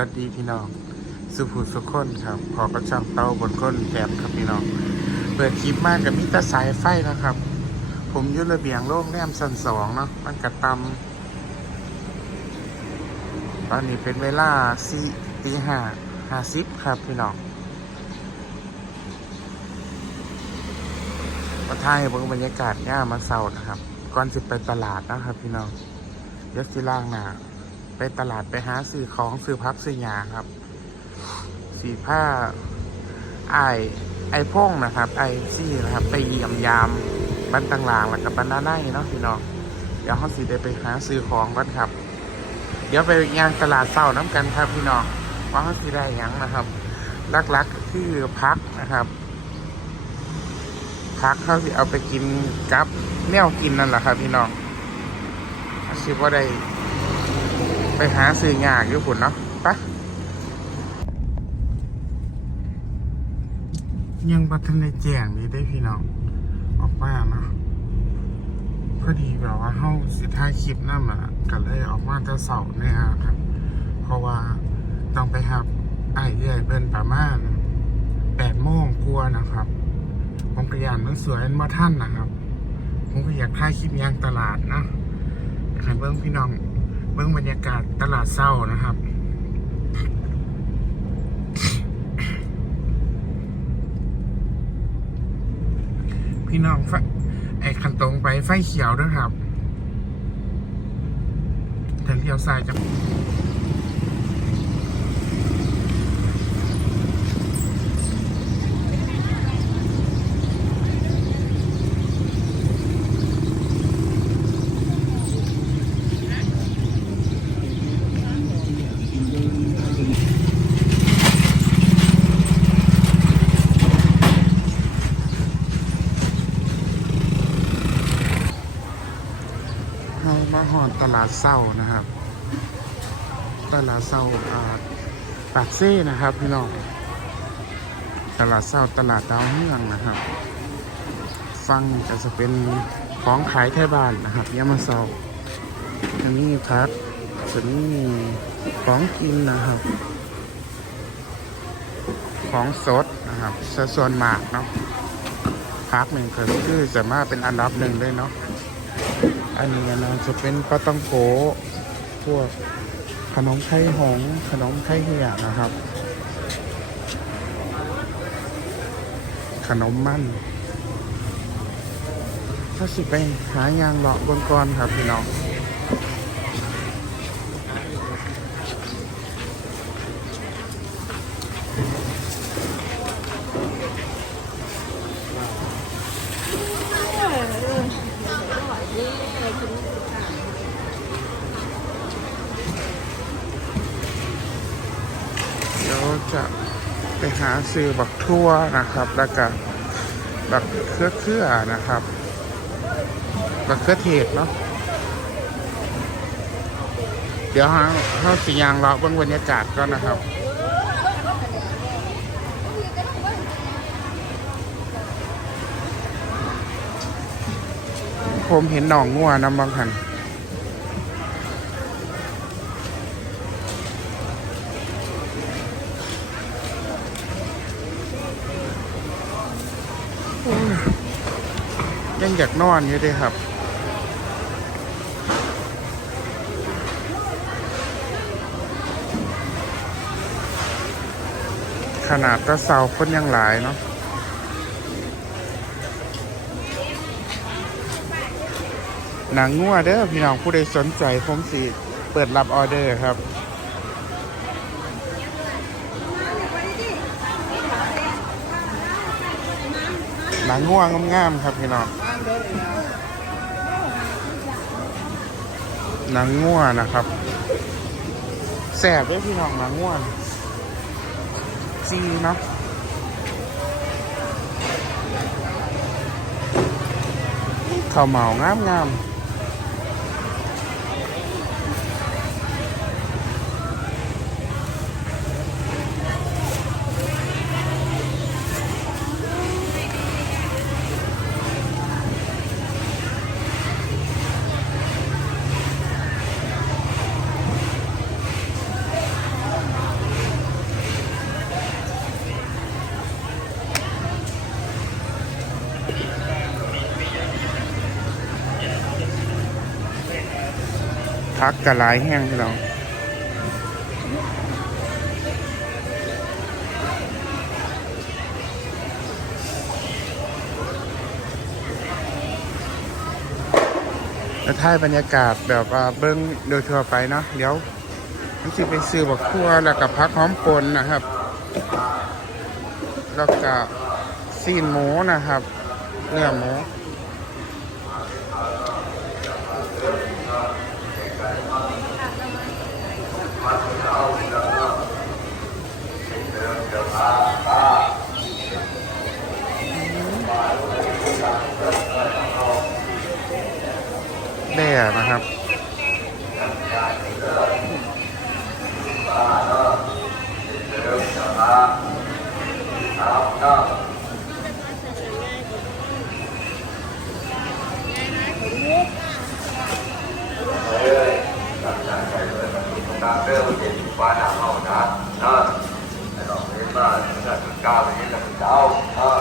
สวัสดีพี่น้อง สุภูสุขคนครับพอประจำเตาบนก้นแกบครับพี่น้อง เปิดคลิปมากกับมิตรสายไฟนะครับ ผมยุระเบียงโล่งแรมสันสองเนาะมันกระตำตอนนี้เป็นเวลาสี่ตีห้าห้าสิบครับพี่น้องมาถ่ายให้เบิ่งบรรยากาศย่ามมาเศร้านะครับ ก่อนสิไปตลาดนะครับพี่น้องเดี๋ยักสิล่างหนา ไปตลาดไปหาซื้อของซื้อพักซื้อยาครับ สีผ้าไอไอพ่งนะครับไอซี่นะครับ ไปเยี่ยมยามบ้านต่างหลางแล้วกับบ้านหน้าไนเนาะพี่น้องเดี๋ยวเขาสิได้ไปหาซื้อของกันครับ เดี๋ยวไปย่างตลาดเศร้าน้ำกันครับพี่น้องว่าเขาสิได้ยังนะครับลักๆก็คือพักนะครับ พักเขาสิเอาไปกินกับแนวกินนั่นแหละครับพี่น้องอาชีพว่าได้ ไปหาซื้อยากอยู่ฝุ่นเนาะปะยังบัทันในแจงนี้ได้พี่น้อง ออกมาเนาะพอดีแบบว่าเฮาสิท้ายคลิปนั่นอะก็เลยออกมาจะเสาร์เนี่ยครับ เพราะว่าต้องไปหับไอ้เรื่อยเป็นประมาณแปดโมงกลัวนะครับผมกระยานมันสวยมาท่านนะครับ ผมก็อยากถ่ายคลิปยางตลาดนะให้เบิ้งพี่น้อง เบื้องบรรยากาศตลาดเศร้านะครับ พี่น้องไฟไอ้คันตรงไปไฟเขียวด้วยครับถึงเลี้ยวซ้ายจะเรา มาหอดตลาดเศร้านะครับ ตลาดเศร้าอ่าปากเซ่นะครับพี่น้องตลาดเศร้าตลาดดาวเมืองนะครับ ฟังก็จะเป็นของขายแท่บ้านนะครับยามาซาอันนี้พักส่วนนี้ของกินนะครับ ของสดนะครับส่วนมากเนาะพักหนึ่งก็คือจะมาเป็นอันดับหนึ่งเลยเนาะ อันนี้นะจะเป็นปลาตังโกพวกขนมไข่หงขนมไข่เหี่ยนะครับ ขนมมันถ้าสิไปหายางเลาะบนกรครับพี่น้อง เดี๋ยวจะไป หาซื้อบักทั่วนะครับ แล้วก็บักเครือเครือนะครับบักเครือเทศเนาะเดี๋ยวเขาเขาสียางเลาเบื้องบรรยากาศก็นะครับผมเห็นหนองงัวน้ำบางหัน ยังอยากนอนอยู่เด้วยครับ ขนาดตะเสาคนยังหลายเนาะหนังงัวเด้อพี่น้องผู้ใดสนใจผมสิเปิดรับออเดอร์ครับหนังง่วงงามๆครับพี่น้อง หนังง่วนะครับ แสบด้วยพี่น้องหนังง่วนจีเนาะข้าวเหมางามงาม กกะหลายแห้งพี่น้องแล้วท้ายบรรยากาศแบบว่าเบิ้งโดยทั่วไปเนาะเดี๋ยวมันสิไปซื้อบักทั่วแล้วกับพักหอมปนนะครับ แล้วก็ซีนหมูนะครับ เนื้อหมู แด่นะครับการเริ่มเห็นว่าหนาเฮานะเออแต่ดอกนี้มาจะถึงก้าวนี้จะถึงเจ้าเออ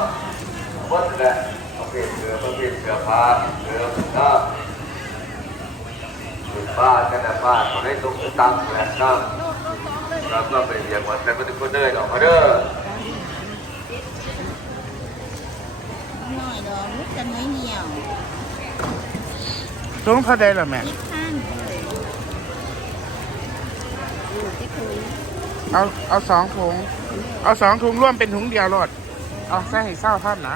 วัดแหละประเภทเสือประเภทเสือผ้าเสือเนาะถึงบ้านกันนะบ้านเขาได้ ตุ้งตั้งแหละเนาะเราก็ไปเรียกว่าแต่ไม่ได้คนเดินออกมาเด้อหน่อยดอกมุกกันน้อยเหนียวถุงเท่าใดล่ะแม่อีกข้างอยู่ที่คุยเอาเอาสองถุง เอาสองถุงร่วมเป็นถุงเดียวรดเอาใส่ให้เศร้าท่านนะ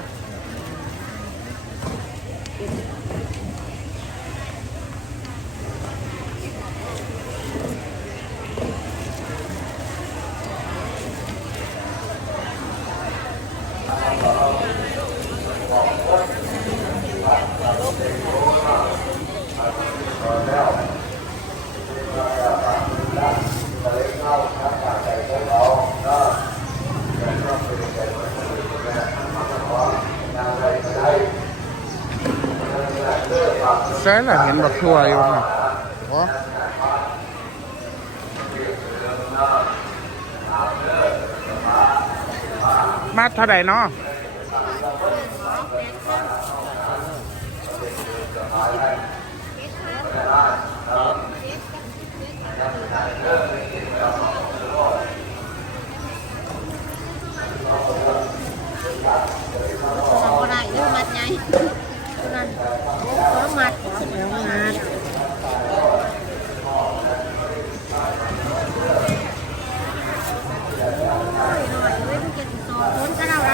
ใช่ล่ะเห็นบักทั่วอยู่ครับโอ้มา เท่าไรเนาะองอะไรเรื่องมัดไงนั่นสองมัดสองมัดหน่อยเว้ยผู้เก็บสองคนก็เอาไร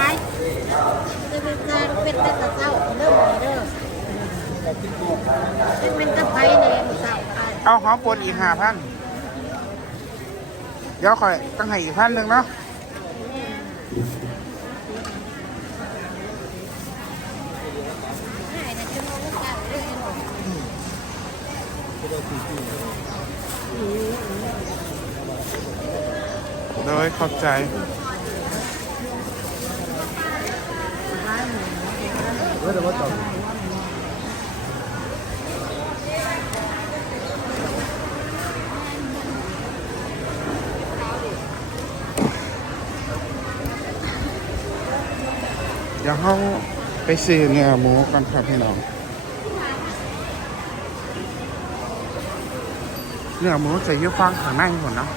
จะเป็นการเป็นแต่ตะเจ้าเริ่มเลยเด้อเป็นเป็นตะไคร้ในเจ้าไป เอาหอมปนอีกห้าพันเดี๋ยวคอยต้องให้อีกพันหนึ่งเนาะง่ายนะจะมองว่าเรื่องหรอโดยขอบใจ เดี๋ยวเขาไปซื้อเนื้อหมูกันครับพี่น้อง เนื้อหมูจะอยุ่ฟังข้างในหมดเนาะ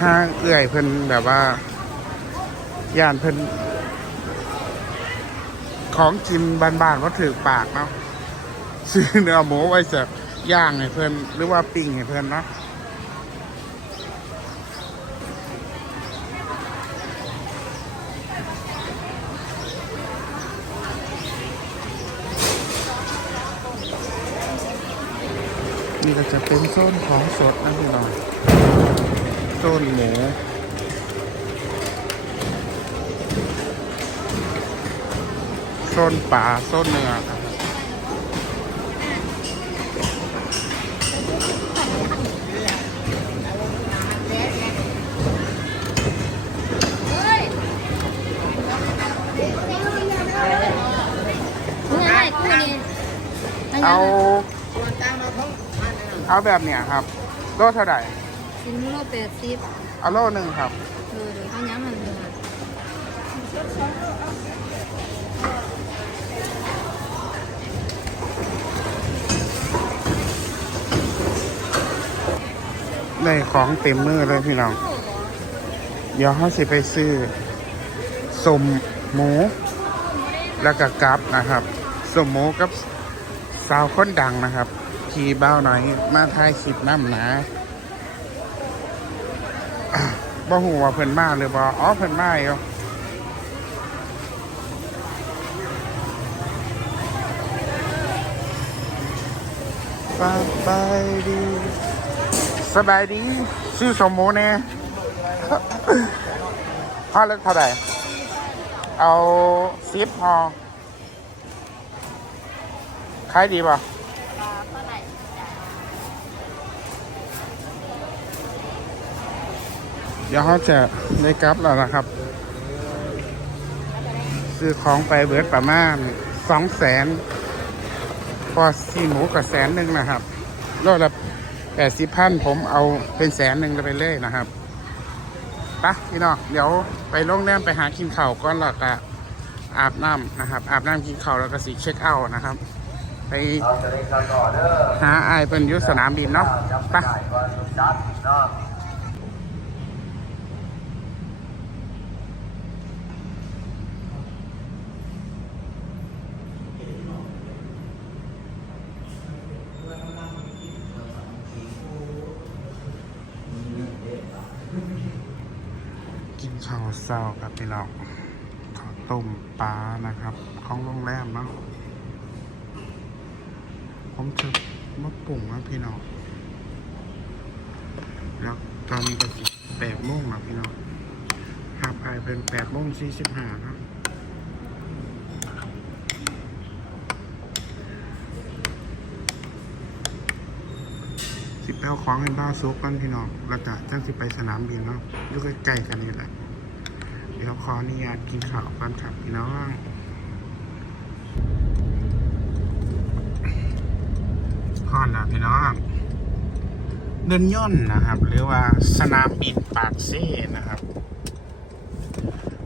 ห้างเอื่อยเพิ่นแบบว่า ย่านเพิ่นของกินบ้านๆว่าถือปากเนาะซื้อเนื้อหมูไว้จะย่างให้เพิ่นหรือว่าปิ้งให้เพิ่นเนาะ นี่ก็จะเป็นโซนของสดนะพี่น้องโซนหมูโซนป่าโซนเนื้อ เอาแบบเนี้ยครับโลเท่าไหร่สินโลแปดสิบเอาโลหนึ่งครับเออเดี๋ยวเขาย้ำมันเลยในของเต็มมือเลยพี่น้อง เดี๋ยวเขาสิไปซื้อสมหมู แล้วก็กับนะครับสมหมูกับสาวคนดังนะครับ ขี่เบ้าหน่อย มาถ่ายคลิปน้ำหนาอะบ่หูว่าเพิ่นมาหรือบ่อ๋อเพิ่นมาอยู่สบายดีสบายดีซื้อสมหมูแน่พ่อเล็กเท่าไหร่เอาซิปพอขายดีป่ะ เดี๋ยวเขาจะได้กลับแล้วนะครับ ซื้อของไปเบิดประมาณสองแสนพอสี่หมูกับแสนหนึ่งนะครับรอบละแปดสิบพันผมเอาเป็นแสนหนึ่งไปเลยนะครับปะพี่น้องเดี๋ยวไปโรงแรมไปหากินข้าวก่อนแล้วก็อาบน้ำนะครับ อาบน้ำกินข้าวแล้วก็สีเช็คเอาท์นะครับ ไปเอาได้กันก่อนเด้อหาไอเป็นยุสนามบินเนาะไปะ กินข้าวเศร้าครับพี่น้องข้าวต้มปลานะครับ ของโรงแรมเนาะผมจะมาปรุงนะพี่น้องแล้วตอนนี้ก็สิแปดโมงแล้วพี่น้องหาบอเป็นแปดโมงสี่สิบห้านะบสิบ แปวของให้บ้าซุกกันพี่น้องแล้วก็จังสิไปสนามบินเนาะอยู่ใกล้ๆกันนี่แหละเดี๋ยวขออนุญาตกินข้าวก่อนครับพี่น้องก่อนนะพี่น้องเดินย่นนะครับ หรือว่าสนามบินปากเซ่นะครับ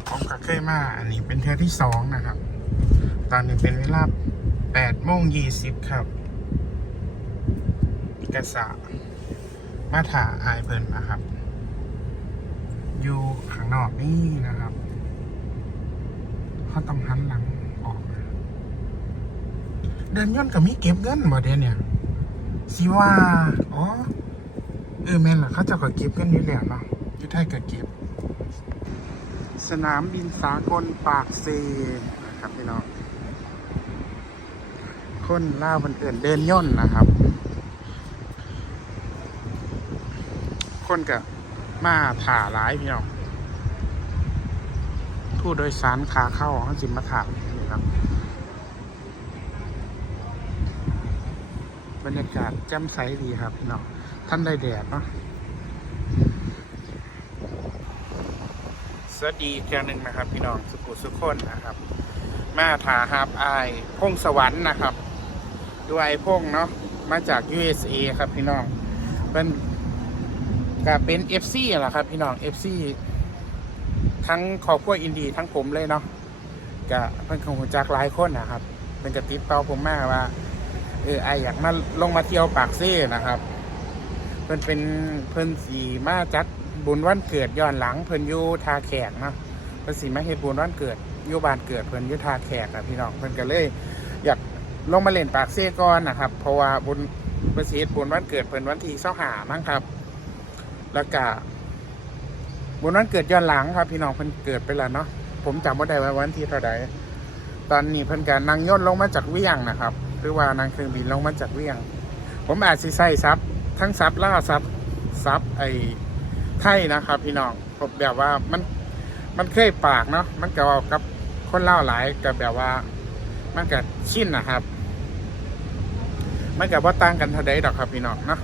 ผมก็เคยมาอันนี้เป็นเทอที่สองนะครับ ตอนนี้เป็นเวลาแปดโมงยี่สิบครับ กระสะมาถาอายเพิ่นนะครับ อยู่ข้างนอกนี่นะครับเขาต้องหันหลังออก เดินย่นกับมีเก็บเงินบ่เดียเนี่ยสิว่าอ๋อเออแม่นล่ะเขาจะก็เก็บเงินอยู่แล้วเนาะอยู่ไทยก็เก็บ สนามบินสากลปากเซนะครับพี่น้องคนล่าวมันเอื่นเดินย่นนะครับ คนกับมาถ่าร้ายพี่น้องผู้โดยสารขาเข้าเขาจิมมาถ่าครับ บรรยากาศแจ่มใสดีครับพี่น้องท่านได้แดดเนาะสวัสดีอีกอย่หนึ่งนะครับ พี่น้องสุขุสุขคนนะครับ มาถาฮับไอายพงสวรรค์นะครับด้วยไอพงเนาะมาจาก USA ครับพี่น้องเป็น ก็เป็น FC แหละครับ พี่น้อง FC ทั้งครอบครัวอินดีทั้งผมเลยเนาะก็เพิ่นคงจักหลายคนนะครับเป็นกระติดต่อผมมากว่าเออไออยากมาลงมาเที่ยวปากเซ่นะครับ เพิ่นเป็นเพิ่นสีมาจัดบุญวันเกิดย้อนหลัง เพิ่นอยู่ทาแขกเนาะเพิ่นสีมาเฮ็ดบุญวันเกิดอยู่บ้านเกิดเพิ่นอยู่ทาแขกอะพี่น้องเพิ่นก็เลย อยากลงมาเล่นปากเซ่ก่อนนะครับ เพราะว่าบุญเพิ่นสิเฮ็ดบุญวันเกิดเพิ่นวันที่25มั้งครับ แล้วก็บนวันเกิดย้อนหลังครับ พี่น้องเพิ่นเกิดไปแล้วเนาะผมจำว่าได้ว่าวันที่เท่าใดตอนนี้เพิ่นการนั่งย่นลงมาจากเวียงนะครับ หรือว่านางเครื่องบินลงมาจากเวียง ผมอาจสิใส่ซับทั้งซับล่าซับซับไอ้ไทยนะครับ พี่น้องผมแบบว่ามันมันเคยปากเนาะมันก็เว้ากับคนเล่าหลายกับแบบว่า มันก็ชินนะครับมันกับว่าต่างกันเท่าใดดอกครับพี่น้องเนาะ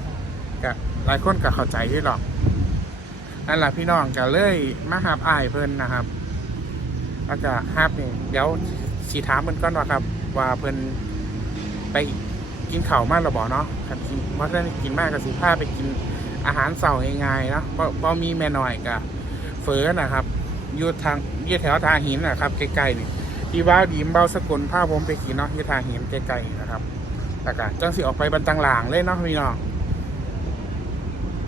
ก็หลายคนก็เข้าใจที่หรอก นั่นแหละพี่น้องก็เลยมาหาบอายเพิ่นนะครับแล้วก็หาบนี่เดี๋ยวสีถามเพิ่นก่อนว่าครับ ว่าเพิ่นไปกินข้าวมากหรือบ่เนาะครับกินว่าถ้ากินมากก็สิพาไปกินอาหารเสาร์ง่ายๆเนาะเบ่บ่มีแม่หน้อยกับเฟอนะครับอยู่ทางยู่แถวทางหินนะครับใกล้ๆนี่ที่ว่าดีมเบาสกุลพาผมไปกินเนาะยู่ทางหินใกล้ๆนะครับแล้วก็จังสิออกไปบันตังหลางเลยเนาะพี่น้อง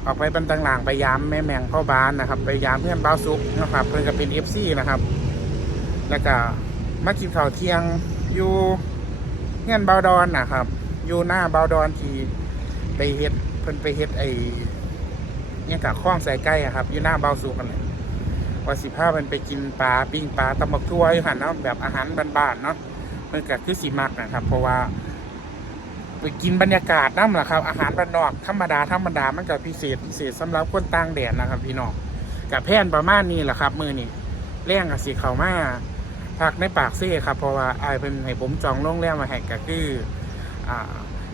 ออกไปบันต่างไปยามแม่แมงพ่อบ้านนะครับ ไปยามเพื่อนเบ้าซุกนะครับ เพื่อนก็เป็นเอฟซีนะครับ แล้วก็มากินข้าวเที่ยงอยู่เงื่อนเบาดอนนะครับ อยู่หน้าเบาดอนที่ไปเฮ็ดเพิ่นไปเฮ็ดไอ้เนี่ยกะข้องใส่ใกล้อะครับ อยู่หน้าเบาซุกกันเลยว่าสิพาเพิ่นไปกินปลาปิ้งปลาตำบักทั่วอยู่หันเนาะแบบอาหารบ้านๆเนาะเพิ่นก็คือสิมักนะครับ เพราะว่า ไปกินบรรยากาศน้ำแหละครับ อาหารบ้านนอกธรรมดาธรรมดามันก็พิเศษพิเศษสำหรับคนต่างแดนนะครับพี่น้องกับแพนประมาณนี้แหละครับ มือนี่เลี้ยงกับสีเขามาพักในปากเซ่ครับเพราะว่าอายเป็นให้ผมจองโรงแรมมาให้ก็คือ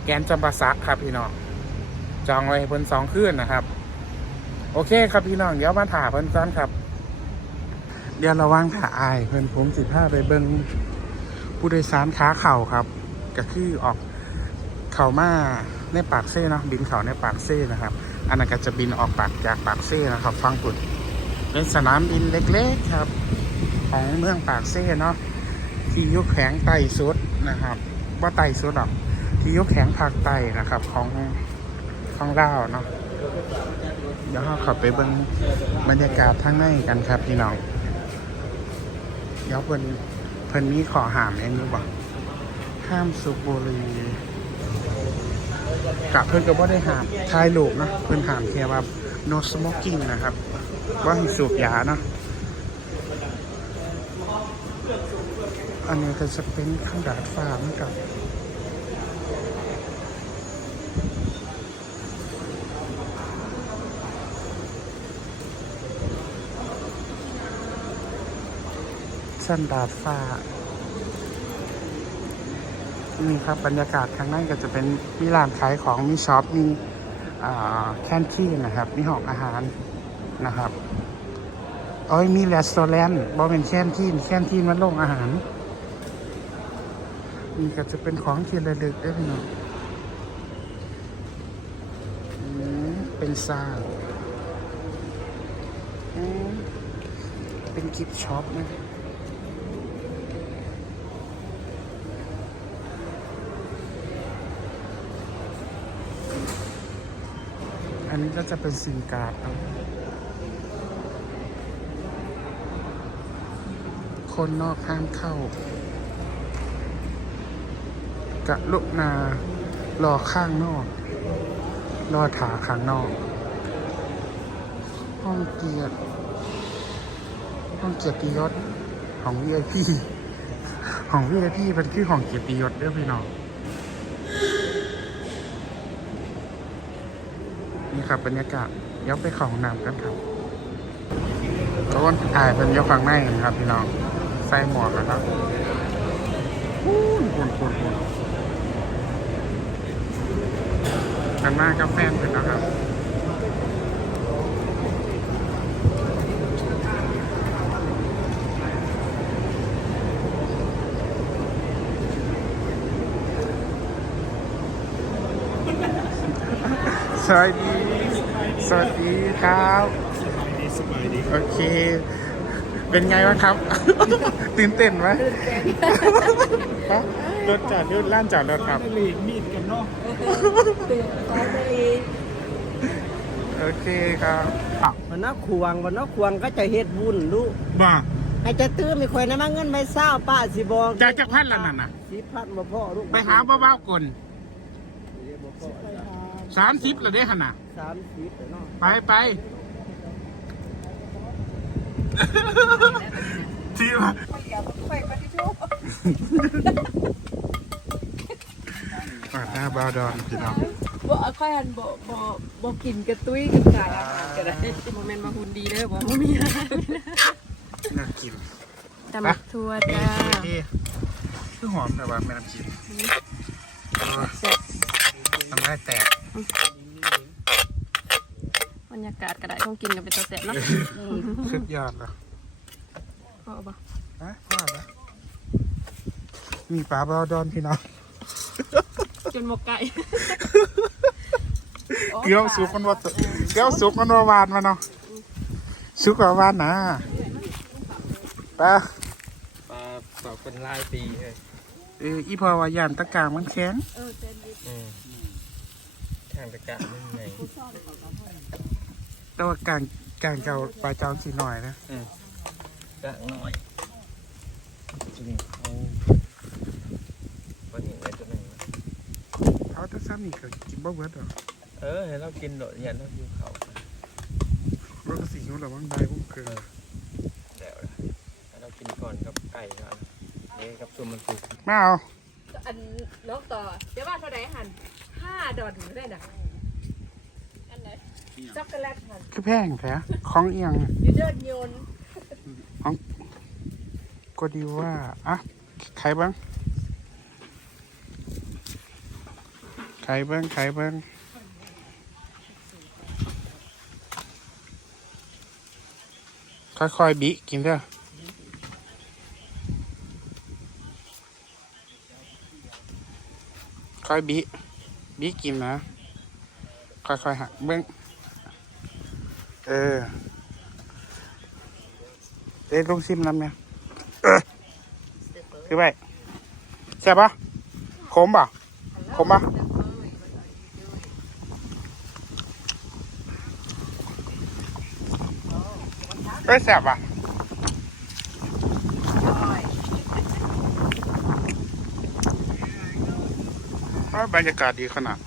แกนจำปาซักครับพี่น้องจองไว้เพิ่นสองคืนนะครับ โอเคครับพี่น้องเดี๋ยวมาถ่าเพิ่นก่อนครับ เดี๋ยวระวังถ่าอายเพิ่นผมสิพาไปเบิ่งผู้โดยสารขาเข่าครับ ก็คือออก เขามาในปากเซ่เนาะบินเขาในปากเซ่นะครับ อันนั้นก็จะบินออกปากจากปากเซ่นะครับฟังปุ่นเป็นสนามบินเล็กๆครับ ของเมืองปากเซ่เนาะที่ยุคแข็งไต่สุดนะครับว่าไต่สุดหรอกที่ยุคแข็งภาคใต้นะครับ ของของเลาเนาะเดี๋ยวเราขับไปเบิ่งบรรยากาศทางในกันครับพี่น้องเดี๋ยวเพิ่นเพิ่นมีขอหามเองหรือเปล่าห้ามสูบบุหรี่ กะเพื่อนก็บ่ได้หามทายลูกนะเพื่อนหามแค่ว่า no smoking นะครับว่าให้สูบยาเนาะอันนี้ก็จะเป็นข้างดาดฟ้าเหมือนกันสั้นดาดฟ้า นี่ครับบรรยากาศข้างในก็จะเป็นมีร้านขายของมีช็อปมีแคนทีนนะครับ มีห้องอาหารนะครับโอ้ยมีรีสอร์ทบอเป็นแคนทีนแคนทีนมันโรงอาหารนี่ก็จะเป็นของที่ระลึกได้พี่น้องอืมเป็นซาเป็นกิฟช็อปนะ อันนี้ก็จะเป็นซิมการ์ดคนนอกห้ามเข้ากะลุกนารอข้างนอก รอถาข้างนอก ห้องเกียรติห้องเกียรติยศของ VIP ของ VIP มันคือของเกียรติยศด้อพี่น้อง นี่ครับบรรยากาศยกไปของน้ำกันครับแล้ววันถ่ายเป็นยกฟังในครับ พี่น้องใส่หมวกนะครับปูนปูนปูนปูนกันมากกับแฟนเป็นนะครับ สวัสดี สวัสดีครับ สบายดีโอเค เป็นไงบ้างครับ ตื่นเต้นไหมฮะรถจอดอยู่ร้านจอดรถครับหลีกมีดกันเนาะโอเคครับอะวันนักควงวันนักควงก็จะเฮ็ดบุญลูกบ้าให้จะตื้อมีคนนะมาเงินไม่เศร้าป้าสิบอกจากจากพันละนั่นน่ะสิพันบ่พ่อลูกไปหาเบาๆก่อน สามสิบละเด้ขนาดสามสิบเนาะไปไปที่ว่าก่อนหน้าบาวดอนพี่น้องบ่ค่อยหันบ่บ่บ่กินกระตุ้ยกับกายอาหารก็ได้บ่แม่นมาหุ่นดีเด้อบ่บ่มีอาหารน่ากินตำบักทั่วจ้าที่คือหอมแต่ว่าไม่น้ำจิ้มแซ่บทำ ได้แตกบรรยากาศก็ได้ต้องกินกันเป็นตัวแซ่บเนาะสุดยอดเลยพอบ่ฮะว่าปะมีปลาบาวดอนพี่น้องจนหมกไก่เกี๊ยวสุกมันว่าเกี๊ยวสุกมันว่าหวานมาเนาะสุกกว่าหวานนะปลาปลาสอบเป็นลายปีเลยเอออีพอว่ายานตะกร้างมันแข็ง ทางตะกะมันไงแต่ว่ากลางกลางเจ้าปลาเจ้าสีหน่อยนะกะหน่อยนี่เอาวันนี้ไว้ตัวหนึงนะเอาแต่ซ้ำนี่ก็กินบ่เบิดหรอกเออให้เรากินโดดยันเราอยู่เขารถก็สิหิวแล้วว่างได้ผมเกินแล้วนะให้เรากินก่อนกับไก่ก่อนเดี๋ยวกับตัวมันสุกมาเอาอันน้องต่อเดี๋ยวว่าเท่าไหร่หัน ห้าดอลถึงได้น่ะอันไหนช็อกโกแลตหันคือแพงแท้ของเอียงยูเดินโยนก็ดีว่าอะใครบ้างใครบ้างใครบ้างค่อยๆบิกินเด้อค่อยบิ บิกินนะ ค่อยๆหักเบิ้งเออเอ๊ะลงซิมน้ำเนี่ยคือไปแซ่บปะขมปะขมปะเอ้ยแซ่บปะ เอ้ยบรรยากาศดีขนาด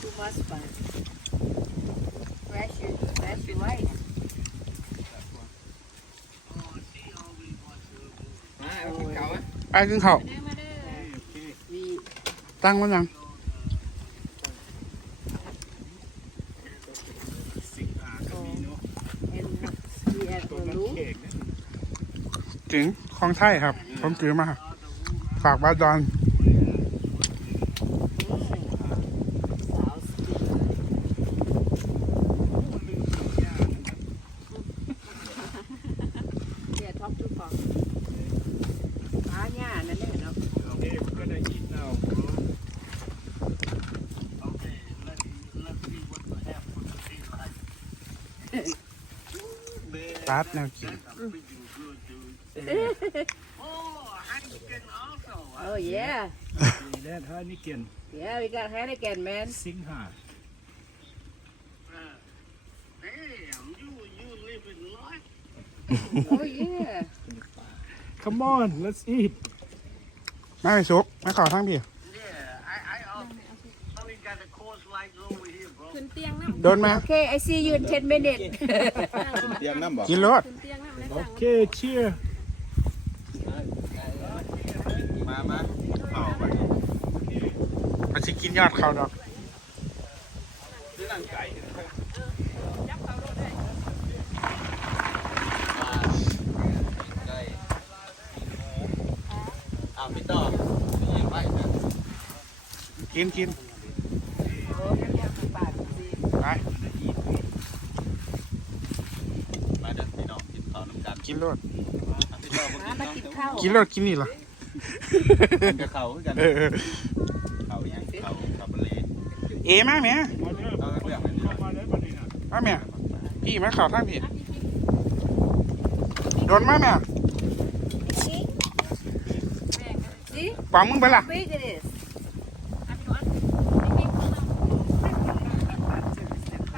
too much fun fresh fresh white มาเอากินเก่าอะไอ้กินข้าวตั้งมันยัง and we at the room ถึงของไทยครับ ผมถือมา ฝากบ้านดอน yeah talk to far อาญานั่นแหละเนาะ Okay, we're gonna eat now, bro. ตัดแนวกิน oh yeah That Heineken, yeah we got Heineken man Singha. oh yeah Come on, let's eat. มาไปซุปมาขอทั้งพี่ ขึ้นเตียงน้โดนมา okay I see you in 10 minutes กินรสำขึ้นเตียงน้ำเลยสั่ง Okay, cheer. มันจะกินยอดเขาดอกอ้าวพี่ต่อยังไม่นะกินกินไป มาเด้อพี่น้องกินข้าวน้ำกัน กิน รสพี่ต่อมามากินข้าวกินรสกินนี่เหรอกินกับเขาคือกันเออเออเขายังเขาขับเลยเอมาแม่เขาเรื่องนี้มาแม่พี่มาขอทั้งพี่โดนมาแม่ see ปังมึงไปละ big it is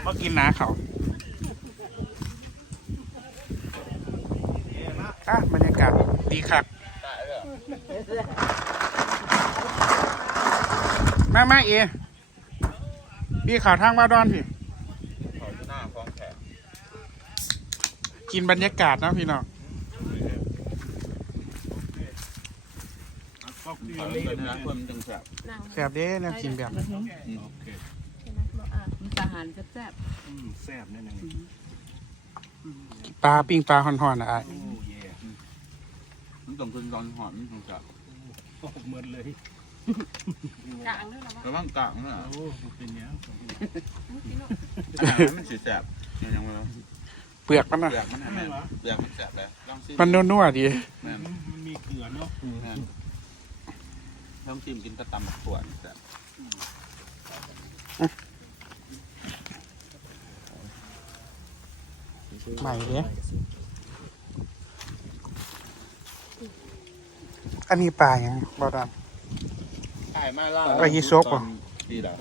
มากินนาเขาอะบรรยากาศ ดีครับแม่แม่เอพี่ข่าวทางว่าดอนพี่เขาจะหน้าฟ้องแขกกินบรรยากาศนะพี่น้องเขาเล่นนะเพื่อนจังแสบแซ่บเด้แนวกินแบบมันอาหารแซ่บแซ่บแน่นอนปลาปิ้งปลาห่อนๆนะไอ้โอ้เย่มันต้องขึ้นตอนหอมจังแสบโอ้เหมือนเลยกลางด้วยเหรอวะระวังกลางนะโอ้เป็นเนี้ยอันนั้นมันสีแสบยังไงเปลือกมันนะเปลือกมันแม่เปลือกมันแสบเลยลองซิมันนัวๆดีแม่มันมีเกลือเนาะลองชิมกินกระตำขวดแสบใหม่เด้ อันนี้ปลาอย่างบอดใช่มาล่าไปยี่ซกเหรอ ดีแล้ว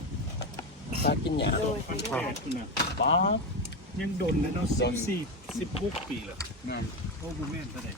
ำตากินหยาพันแปดคุณน่ะป้ายังดนเลยเนาะสิบสี่สิบหกปีแล้วแม่นโอ้บูแม่นเท่าไหร่